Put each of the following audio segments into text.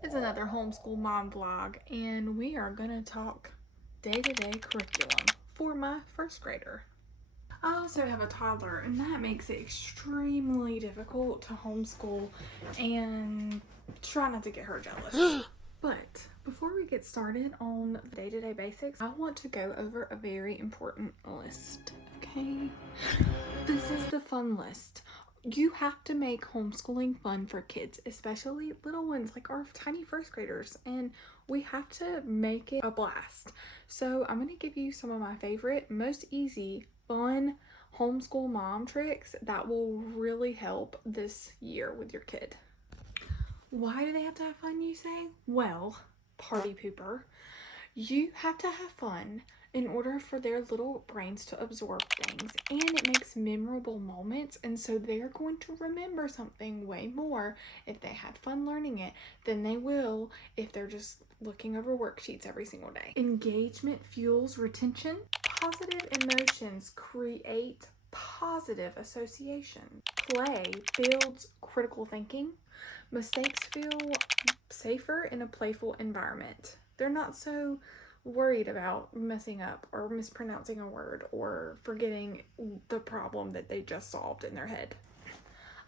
It's another homeschool mom vlog, and we are gonna talk day-to-day curriculum for my first grader. I also have a toddler, and that makes it extremely difficult to homeschool and try not to get her jealous. But before we get started on the day-to-day basics, I want to go over a very important list, okay? This is the fun list. You have to make homeschooling fun for kids, especially little ones like our tiny first graders, and we have to make it a blast. So I'm going to give you some of my favorite, most easy, fun homeschool mom tricks that will really help this year with your kid. Why do they have to have fun, you say? Well, party pooper, you have to have fun in order for their little brains to absorb things, and it makes memorable moments, and so they're going to remember something way more if they had fun learning it than they will if they're just looking over worksheets every single day. Engagement fuels retention. Positive emotions create positive association. Play builds critical thinking. Mistakes feel safer in a playful environment. They're not so worried about messing up or mispronouncing a word or forgetting the problem that they just solved in their head.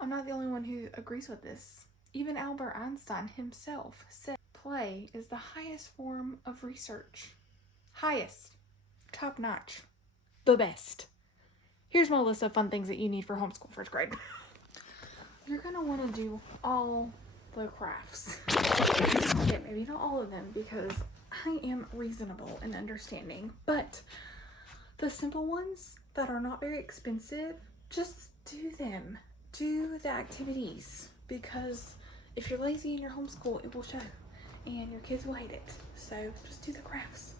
I'm not the only one who agrees with this. Even Albert Einstein himself said play is the highest form of research. Highest. Top notch. The best. Here's my list of fun things that you need for homeschool first grade. You're going to want to do all the crafts. Okay, maybe not all of them because I am reasonable and understanding, but the simple ones that are not very expensive, just do them. Do the activities, because if you're lazy in your homeschool, it will show and your kids will hate it. So just do the crafts.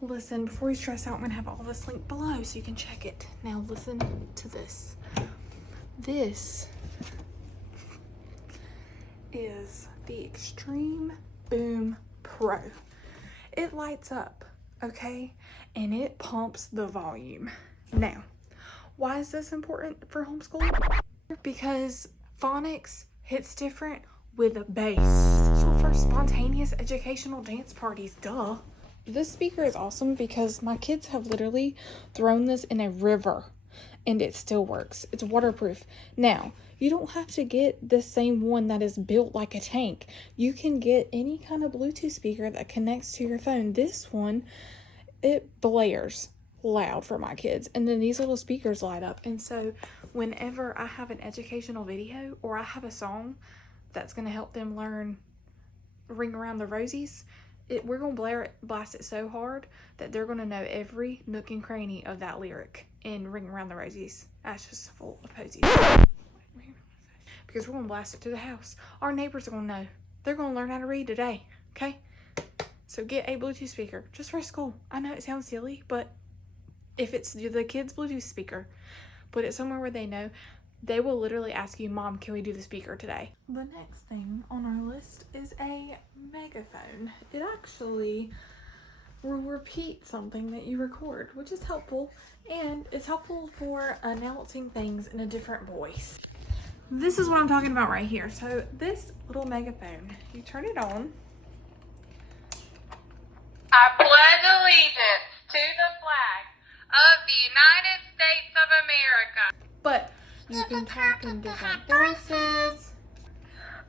Listen, before you stress out, I'm going to have all this linked below so you can check it. Now listen to this. This is the Extreme Boom Pro. It lights up, okay? And it pumps the volume. Now, why is this important for homeschooling? Because phonics hits different with a bass. For spontaneous educational dance parties, duh. This speaker is awesome because my kids have literally thrown this in a river and it still works. It's waterproof. Now, you don't have to get the same one that is built like a tank. You can get any kind of Bluetooth speaker that connects to your phone. This one, it blares loud for my kids. And then these little speakers light up. And so whenever I have an educational video or I have a song that's going to help them learn Ring Around the Rosies, we're going to blast it so hard that they're going to know every nook and cranny of that lyric in Ring Around the Rosies. That's just full of posies. Because we're going to blast it to the house. Our neighbors are going to know. They're going to learn how to read today, okay? So get a Bluetooth speaker just for school. I know it sounds silly, but if it's the kids' Bluetooth speaker, put it somewhere where they know. They will literally ask you, Mom, can we do the speaker today? The next thing on our list is a megaphone. It actually will repeat something that you record, which is helpful, and it's helpful for announcing things in a different voice. This is what I'm talking about right here. So this little megaphone, you turn it on. I pledge allegiance to the flag of the United States of America. But you can talk in different voices,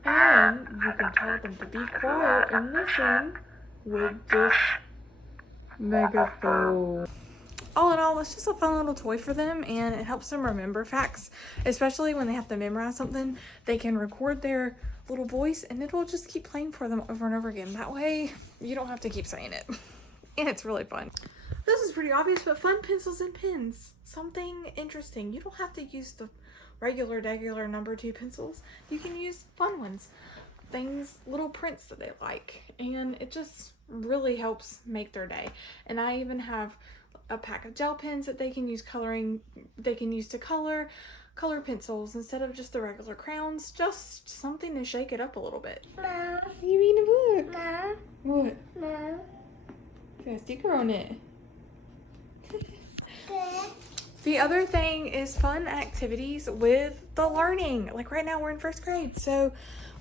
and you can tell them to be quiet and listen with this megaphone. All in all, it's just a fun little toy for them, and it helps them remember facts, especially when they have to memorize something. They can record their little voice, and it'll just keep playing for them over and over again. That way, you don't have to keep saying it, and it's really fun. This is pretty obvious, but fun pencils and pens. Something interesting. You don't have to use the regular number 2 pencils. You can use fun ones. Things, little prints that they like. And it just really helps make their day. And I even have a pack of gel pens that they can use to color pencils instead of just the regular crowns. Just something to shake it up a little bit. Mom. You reading a book? Mom. What? Mom. Got a sticker on it. Good. The other thing is fun activities with the the learning. Like right now we're in first grade. So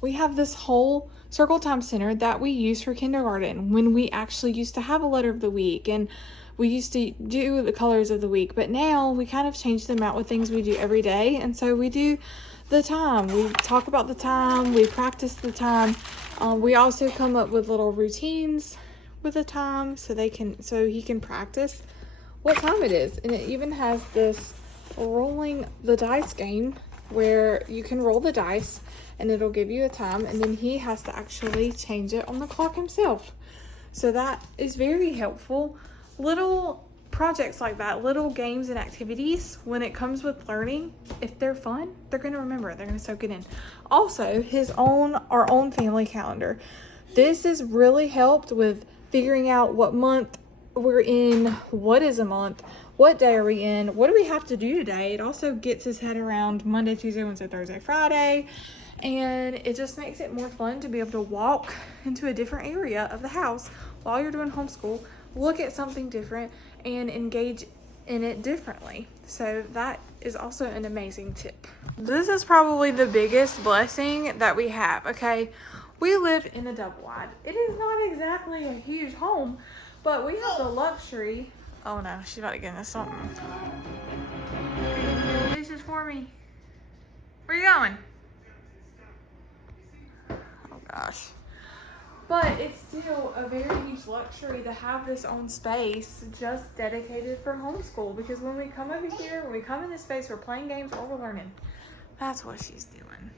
we have this whole circle time center that we use for kindergarten when we actually used to have a letter of the week and we used to do the colors of the week, but now we kind of change them out with things we do every day. And so we do the time. We talk about the time. We practice the time. We also come up with little routines with the time so he can practice what time it is. And it even has this rolling the dice game where you can roll the dice and it'll give you a time, and then he has to actually change it on the clock himself. So that is very helpful. Little projects like that, little games and activities, when it comes with learning, if they're fun, they're going to remember it. They're going to soak it in. Also, our own family calendar. This has really helped with figuring out what month we're in, what is a month, what day are we in, what do we have to do today. It also gets his head around Monday, Tuesday, Wednesday, Thursday, Friday, and it just makes it more fun to be able to walk into a different area of the house while you're doing homeschool, look at something different, and engage in it differently. So that is also an amazing tip. This is probably the biggest blessing that we have, okay? We live in a double wide. It is not exactly a huge home, but we have the luxury. Oh no, she's about to get into something. Are you gonna do the dishes for me? Where you going? Oh gosh. But it's still a very huge luxury to have this own space just dedicated for homeschool, because when we come over here, when we come in this space, we're playing games or we're learning. That's what she's doing.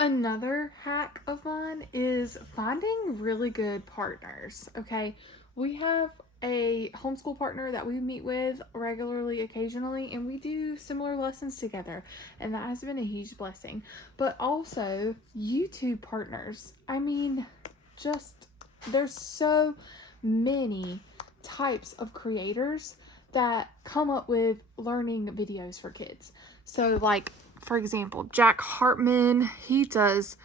Another hack of mine is finding really good partners, okay? We have a homeschool partner that we meet with regularly, occasionally, and we do similar lessons together, and that has been a huge blessing. But also YouTube partners. I mean, there's so many types of creators that come up with learning videos for kids. So like, for example, Jack Hartman, he does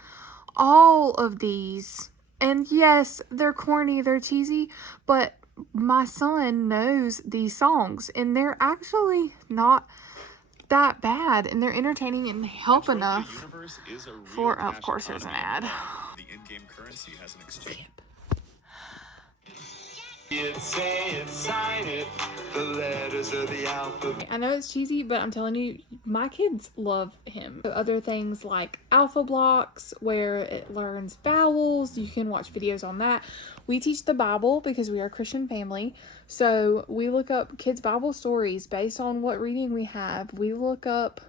all of these, and yes, they're corny, they're cheesy, but my son knows these songs, and they're actually not that bad, and they're entertaining and help enough for, of course, there's an ad. The in-game currency has an exchange. The letters of the alphabet. I know it's cheesy, but I'm telling you, my kids love him. Other things like Alpha Blocks, where it learns vowels. You can watch videos on that. We teach the Bible because we are a Christian family. So we look up kids' Bible stories based on what reading we have. We look up,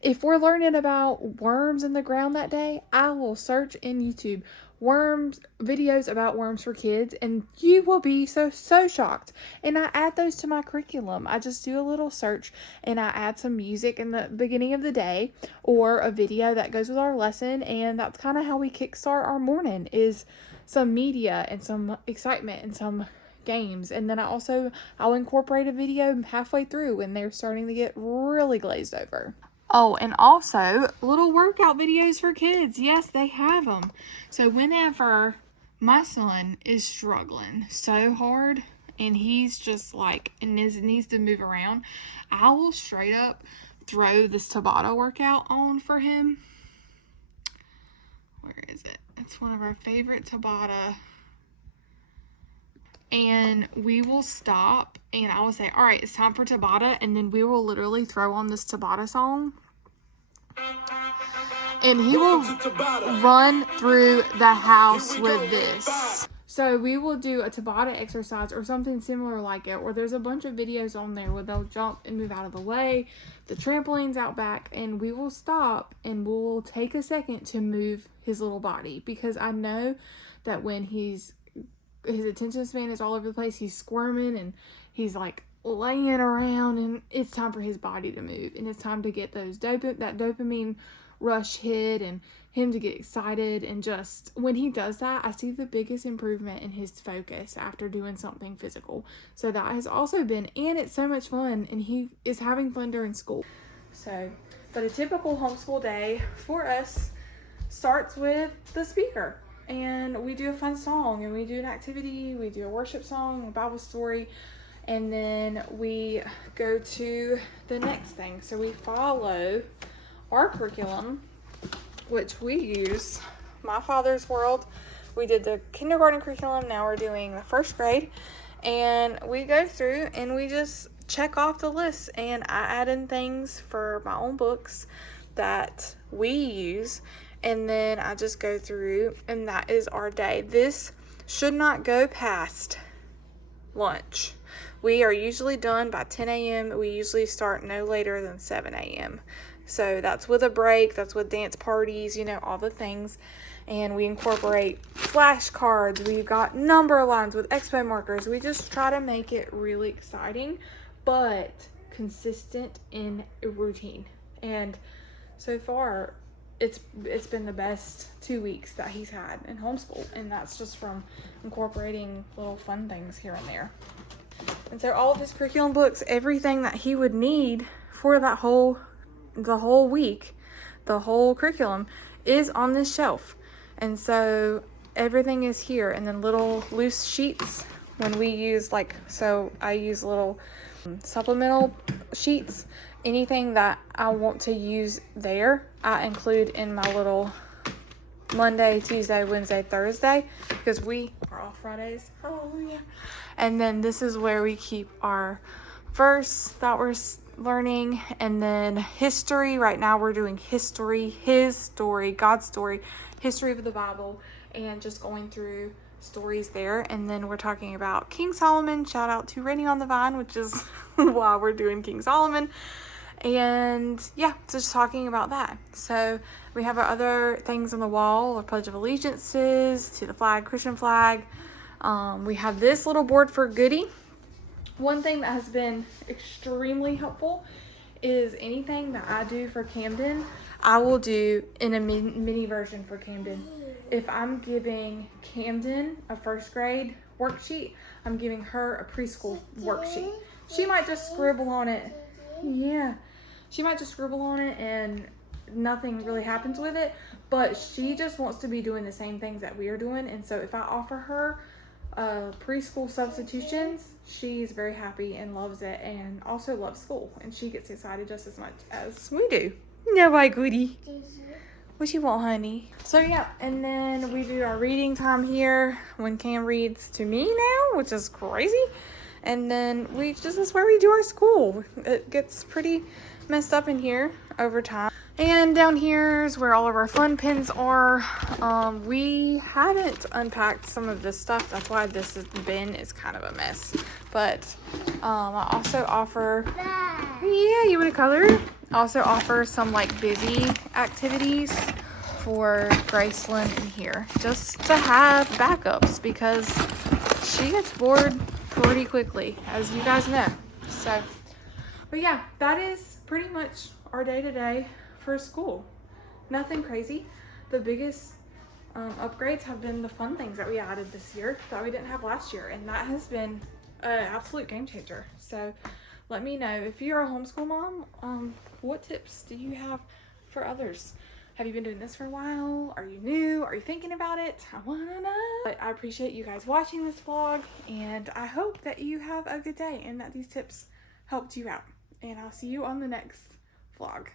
if we're learning about worms in the ground that day, I will search in YouTube videos about worms for kids, and you will be so shocked. And I add those to my curriculum. I just do a little search and I add some music in the beginning of the day or a video that goes with our lesson, and that's kind of how we kickstart our morning, is some media and some excitement and some games. And then I'll incorporate a video halfway through when they're starting to get really glazed over. Oh, and also little workout videos for kids. Yes, they have them. So whenever my son is struggling so hard and he's just like, needs to move around, I will straight up throw this Tabata workout on for him. Where is it? It's one of our favorite Tabata. And we will stop and I will say, all right, it's time for Tabata. And then we will literally throw on this Tabata song. And he will run through the house with this. So we will do a Tabata exercise or something similar like it, or there's a bunch of videos on there where they'll jump and move out of the way. The trampoline's out back, and we will stop and we'll take a second to move his little body, because I know that when his attention span is all over the place, he's squirming and he's like laying around, and it's time for his body to move, and it's time to get that dopamine rush hit and him to get excited. And just when he does that, I see the biggest improvement in his focus after doing something physical. So that has also been, and it's so much fun, and he is having fun during school. So, but a typical homeschool day for us starts with the speaker, and we do a fun song, and we do an activity, we do a worship song, a Bible story, and then we go to the next thing. So we follow our curriculum, which we use My Father's World. We did the kindergarten curriculum, now we're doing the first grade, and we go through and we just check off the list, and I add in things for my own books that we use, and then I just go through, and that is our day. This should not go past lunch. We are usually done by 10 a.m. We usually start no later than 7 a.m. So that's with a break, that's with dance parties, you know, all the things. And we incorporate flashcards. We've got number lines with expo markers. We just try to make it really exciting, but consistent in a routine. And so far, it's been the best 2 weeks that he's had in homeschool. And that's just from incorporating little fun things here and there. And so all of his curriculum books, everything that he would need for the whole week, the whole curriculum is on this shelf. And so everything is here, and then little loose sheets when we use, like, so I use little supplemental sheets. Anything that I want to use there, I include in my little Monday, Tuesday, Wednesday, Thursday, because we are off Fridays. Hallelujah. And then this is where we keep our verse that we're learning, and then history. Right now we're doing history, his story, God's story, history of the Bible, and just going through stories there. And then we're talking about King Solomon. Shout out to Rainy on the Vine, which is why we're doing King Solomon. And yeah, just talking about that. So we have our other things on the wall, our Pledge of Allegiances to the flag, Christian flag. We have this little board for Goody. One thing that has been extremely helpful is anything that I do for Camden, I will do in a mini version for Camden. If I'm giving Camden a first grade worksheet, I'm giving her a preschool worksheet. She might just scribble on it. Yeah. She might just scribble on it and nothing really happens with it, but she just wants to be doing the same things that we are doing. And so if I offer her preschool substitutions, she's very happy and loves it, and also loves school, and she gets excited just as much as we do. No, my Goody. What you want, honey? So yeah, and then we do our reading time here when Cam reads to me now, which is crazy. And then this is where we do our school. It gets pretty messed up in here over time. And down here is where all of our fun pins are. We hadn't unpacked some of this stuff. That's why this bin is kind of a mess. But I also offer, yeah, you want to color? Also offer some like busy activities for Graceland in here, just to have backups, because she gets bored pretty quickly, as you guys know. So, but yeah, that is pretty much our day-to-day for school. Nothing crazy. The biggest upgrades have been the fun things that we added this year that we didn't have last year, and that has been an absolute game changer. So let me know if you're a homeschool mom, what tips do you have for others? Have you been doing this for a while? Are you new? Are you thinking about it? I wanna know. But I appreciate you guys watching this vlog, and I hope that you have a good day and that these tips helped you out. And I'll see you on the next vlog.